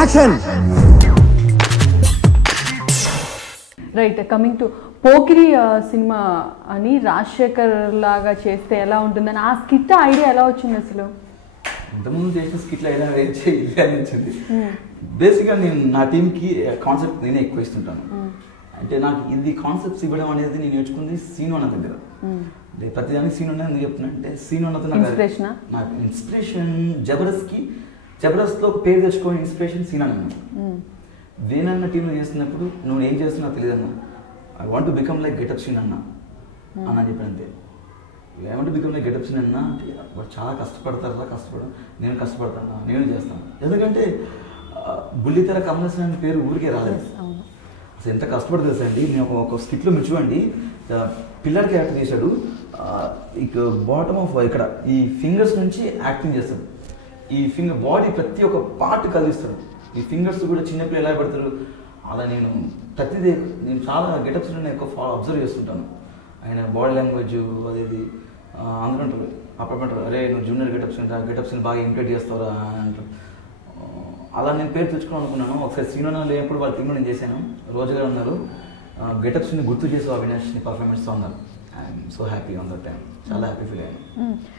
Action. Right, coming to Pokiri cinema అని రాజశేఖర్ లాగా చేస్తే ఎలా ఉంటుందని ఆ స్కిట్ ఐడియా ఎలా వచ్చింది అసలు? ఇంతకుముందు చేసిన స్కిట్లో ఎలా అనిపించింది. బేసిక్గా నేను నా టీంకి కాన్సెప్ట్ నేనే ఎక్కువ ఇస్తుంటాను. అంటే నాకు ఇది కాన్సెప్ట్స్ ఇవ్వడం అనేది నేను నేర్చుకుంది సీను అన్న దగ్గర. ప్రతిదానికి సీను అన్న ఎందుకు చెప్తున్నా అంటే సీను అన్నతో నాకు ఇన్స్పిరేషన్ జబర్దస్త్లో ఒక పేరు తెచ్చుకోని ఇన్స్పిరేషన్ సీను అన్న. వేనన్న టీంలో చేస్తున్నప్పుడు నువ్వు ఏం చేస్తున్నా తెలియదు అన్న, I want to become like getup Seenu అన్న అని చెప్పినంతే. I want to become like getup Seenu అన్న అంటే వాడు చాలా కష్టపడతారా, నేను కష్టపడతాను, నేను చేస్తాను. ఎందుకంటే బుల్లితెర కమలసన్ అనే పేరు ఊరికే రాలేదు. అసలు ఎంత కష్టపడి తెలుసండి. నేను ఒక స్కిట్లో మీరు చూడండి, పిల్లర్ క్యారెక్టర్ చేశాడు. ఇక బాటమ్ ఆఫ్ ఇక్కడ ఈ ఫింగర్స్ నుంచి యాక్టింగ్ చేస్తాడు. ఈ ఫింగర్ బాడీ ప్రతి ఒక్క పార్ట్ కదిలిస్తాడు. ఈ ఫింగర్స్ కూడా చిన్నపిల్లలు ఎలా పెడతారు అలా నేను చాలా గెటప్స్ నేను ఎక్కువ అబ్జర్వ్ చేస్తుంటాను. ఆయన బాడీ లాంగ్వేజ్ అదేది అందరూ అంటారు అప్పుడప్పుడు, అరే నువ్వు జూనియర్ గెటప్స్ని బాగా ఇమిటేట్ చేస్తావురా అంటారు. అలా నేను పేరు తెచ్చుకోవాలనుకున్నాను. ఒకసారి సీనోనా లేనప్పుడు వాళ్ళ టీంలో నేను చేశాను. రోజు గారు ఉన్నారు, గెటప్స్ని గుర్తు చేసి అవినాష్ని పర్ఫార్మెన్స్తో ఉన్నారు. I'm so happy on that time. చాలా హ్యాపీ ఫీల్ అయ్యాను.